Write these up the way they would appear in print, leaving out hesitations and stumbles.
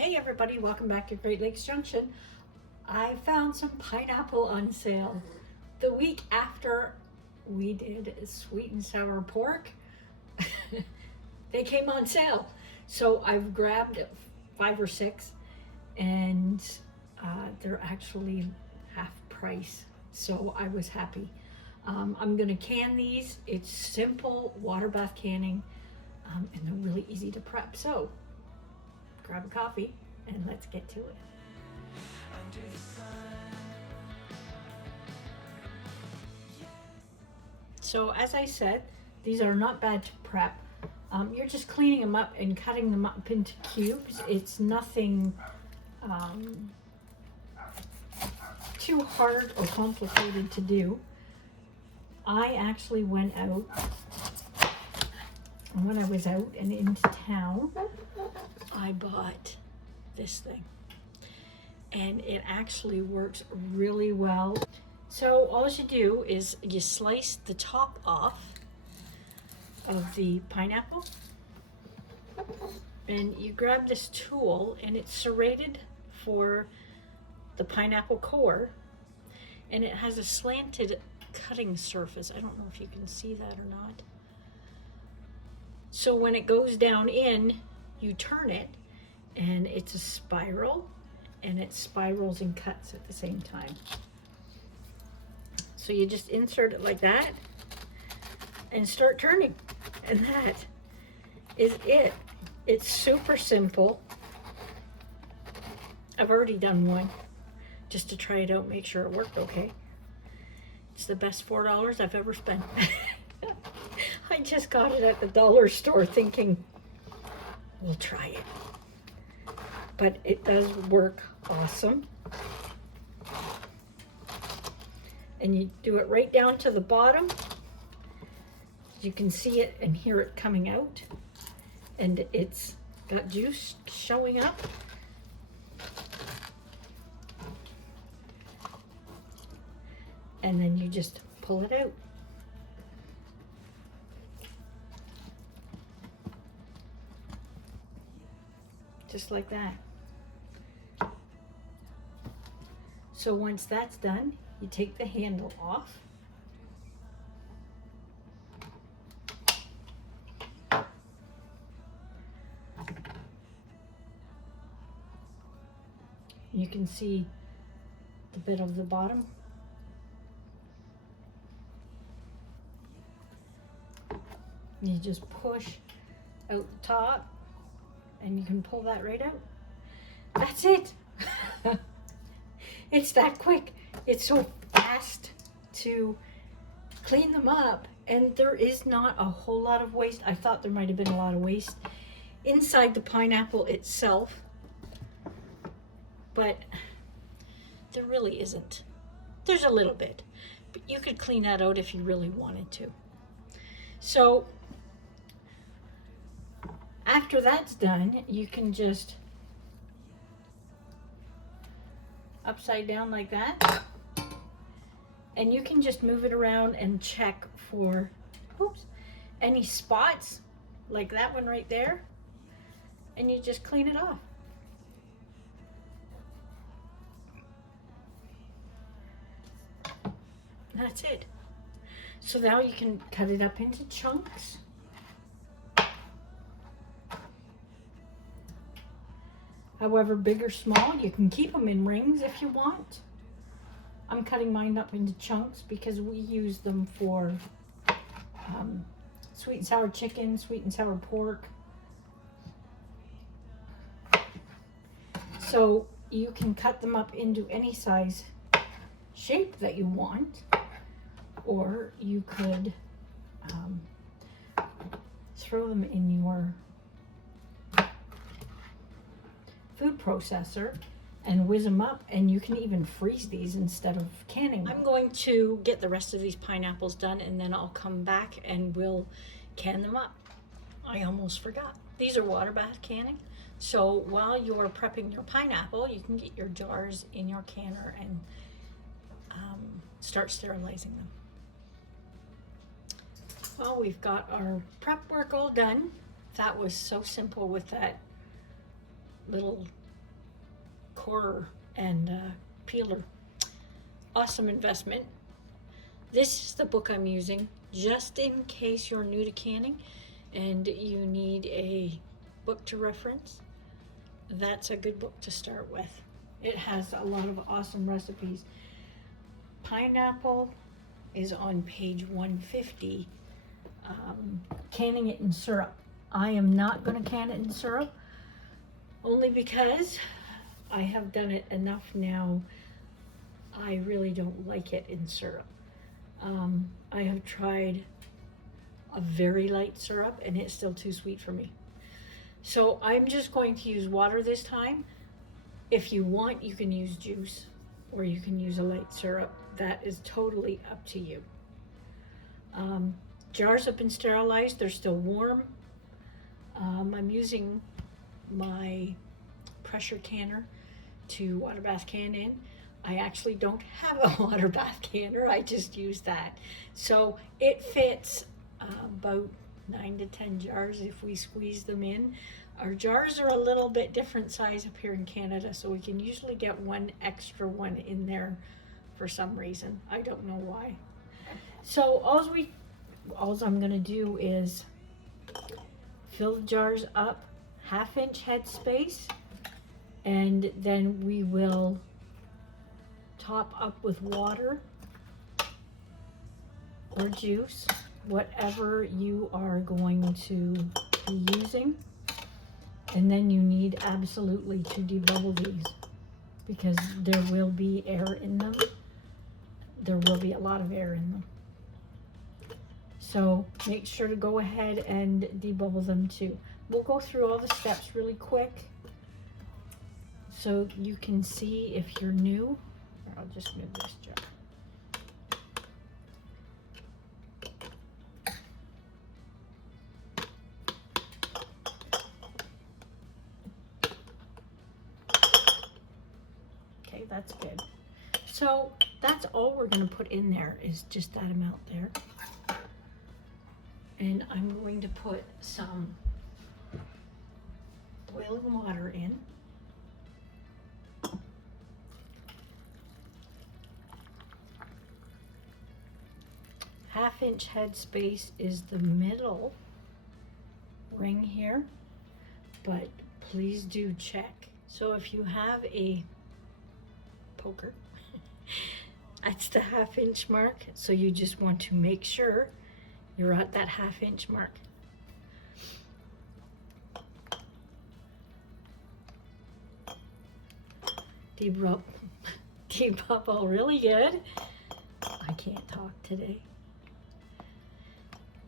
Hey everybody, welcome back to Great Lakes Junction. I found some pineapple on sale the week after we did sweet and sour pork. They came on sale. So I've grabbed 5 or 6 and they're actually half price. So I was happy. I'm gonna can these. It's simple water bath canning and they're really easy to prep. So grab a coffee and let's get to it. So as I said, these are not bad to prep. You're just cleaning them up and cutting them up into cubes. It's nothing too hard or complicated to do. I actually went out, and when I was out and into town, I bought this thing and it actually works really well. So all you do is you slice the top off of the pineapple and you grab this tool, and it's serrated for the pineapple core and it has a slanted cutting surface. I don't know if you can see that or not. So when it goes down in, you turn it and it's a spiral, and it spirals and cuts at the same time. So you just insert it like that and start turning, and that is it. It's super simple. I've already done one just to try it out, make sure it worked okay. It's the best $4 I've ever spent. I just got it at the dollar store thinking, we'll try it. But it does work awesome. And you do it right down to the bottom. You can see it and hear it coming out. And it's got juice showing up. And then you just pull it out. Just like that. So once that's done, you take the handle off. You can see the bit of the bottom. You just push out the top and you can pull that right out. That's it. It's that quick. It's so fast to clean them up, and there is not a whole lot of waste. I thought there might have been a lot of waste inside the pineapple itself, but there really isn't. There's a little bit, but you could clean that out if you really wanted to. So after that's done, you can just upside down like that, and you can just move it around and check for any spots like that one right there, and you just clean it off. That's it. So now you can cut it up into chunks. However big or small, you can keep them in rings if you want. I'm cutting mine up into chunks because we use them for sweet and sour chicken, sweet and sour pork. So you can cut them up into any size shape that you want, or you could throw them in your food processor and whiz them up, and you can even freeze these instead of canning them. I'm going to get the rest of these pineapples done, and then I'll come back and we'll can them up. I almost forgot. These are water bath canning. So while you're prepping your pineapple, you can get your jars in your canner and start sterilizing them. Well, we've got our prep work all done. That was so simple with that little corer and peeler. Awesome investment. This is the book I'm using just in case you're new to canning and you need a book to reference. That's a good book to start with. It has a lot of awesome recipes. Pineapple is on page 150. Canning it in syrup. I am not going to can it in syrup, only because I have done it enough now. I really don't like it in syrup. I have tried a very light syrup and it's still too sweet for me. So I'm just going to use water this time. If you want, you can use juice or you can use a light syrup. That is totally up to you. Jars have been sterilized. They're still warm. I'm using my pressure canner to water bath can in. I actually don't have a water bath canner. I just use that. So it fits about 9 to 10 jars if we squeeze them in. Our jars are a little bit different size up here in Canada, so we can usually get one extra one in there for some reason. I don't know why. So all I'm gonna do is fill the jars up 1/2 inch head space, and then we will top up with water or juice, whatever you are going to be using. And then you need absolutely to debubble these because there will be air in them. There will be a lot of air in them. So make sure to go ahead and debubble them too. We'll go through all the steps really quick so you can see if you're new. I'll just move this jar. Okay, that's good. So that's all we're going to put in there is just that amount there. And I'm going to put some boiling water in. Half inch head space is the middle ring here, but please do check. So if you have a poker, that's the 1/2 inch mark. So you just want to make sure you're at that 1/2 inch mark. Debubble really good. I can't talk today.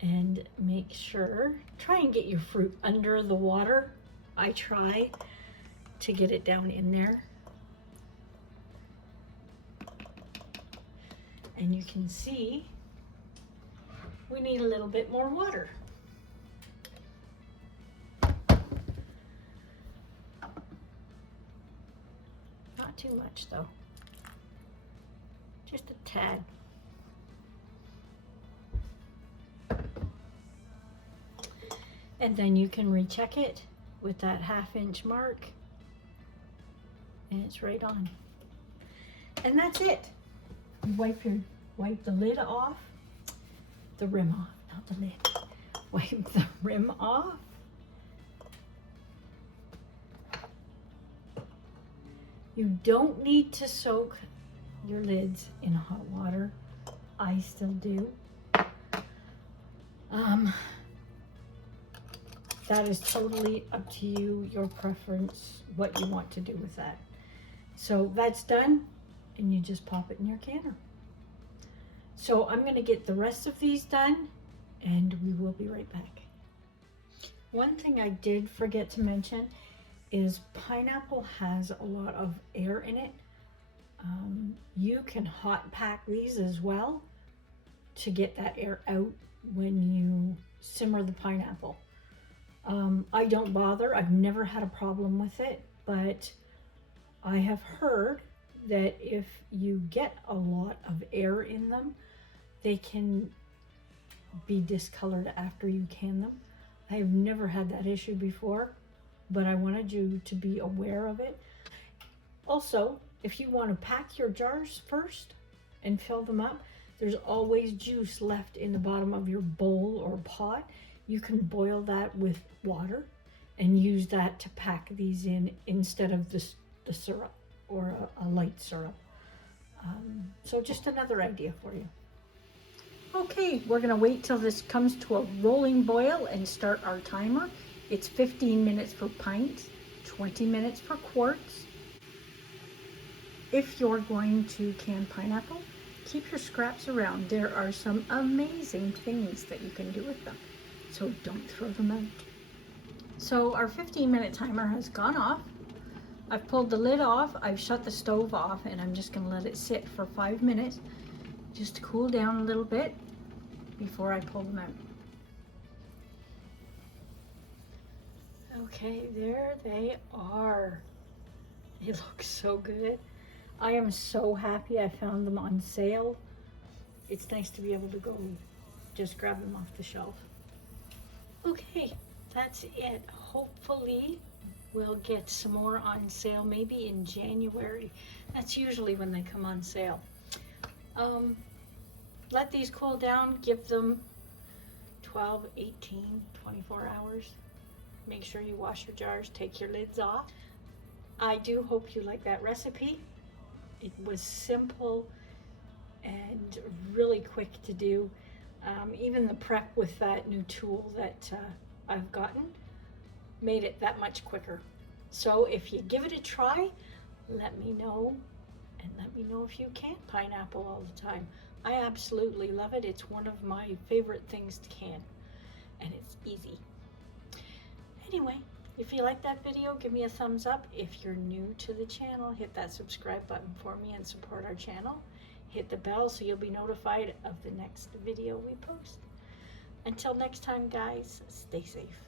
And make sure, try and get your fruit under the water. I try to get it down in there. And you can see we need a little bit more water. Not too much though, just a tad. And then you can recheck it with that 1/2 inch mark and it's right on. And that's it. You wipe the lid off, the rim off, not the lid. Wipe the rim off. You don't need to soak your lids in hot water. I still do. That is totally up to you, your preference, what you want to do with that. So that's done, and you just pop it in your canner. So I'm going to get the rest of these done, and we will be right back. One thing I did forget to mention is pineapple has a lot of air in it. You can hot pack these as well to get that air out when you simmer the pineapple. I don't bother. I've never had a problem with it, but I have heard that if you get a lot of air in them, they can be discolored after you can them. I have never had that issue before, but I wanted you to be aware of it. Also, if you want to pack your jars first and fill them up, there's always juice left in the bottom of your bowl or pot. You can boil that with water and use that to pack these in instead of the syrup or a light syrup. So just another idea for you. Okay, we're gonna wait till this comes to a rolling boil and start our timer. It's 15 minutes for pints, 20 minutes for quarts. If you're going to can pineapple, keep your scraps around. There are some amazing things that you can do with them, so don't throw them out. So our 15-minute timer has gone off. I've pulled the lid off, I've shut the stove off, and I'm just gonna let it sit for 5 minutes just to cool down a little bit before I pull them out. Okay, there they are. They look so good. I am so happy I found them on sale. It's nice to be able to go just grab them off the shelf. Okay, that's it. Hopefully we'll get some more on sale, maybe in January. That's usually when they come on sale. Let these cool down, give them 12, 18, 24 hours. Make sure you wash your jars, take your lids off. I do hope you like that recipe. It was simple and really quick to do. Even the prep with that new tool that I've gotten made it that much quicker. So if you give it a try, let me know, and let me know if you can pineapple all the time. I absolutely love it. It's one of my favorite things to can, and it's easy. Anyway, if you like that video, give me a thumbs up. If you're new to the channel, hit that subscribe button for me and support our channel. Hit the bell so you'll be notified of the next video we post. Until next time, guys, stay safe.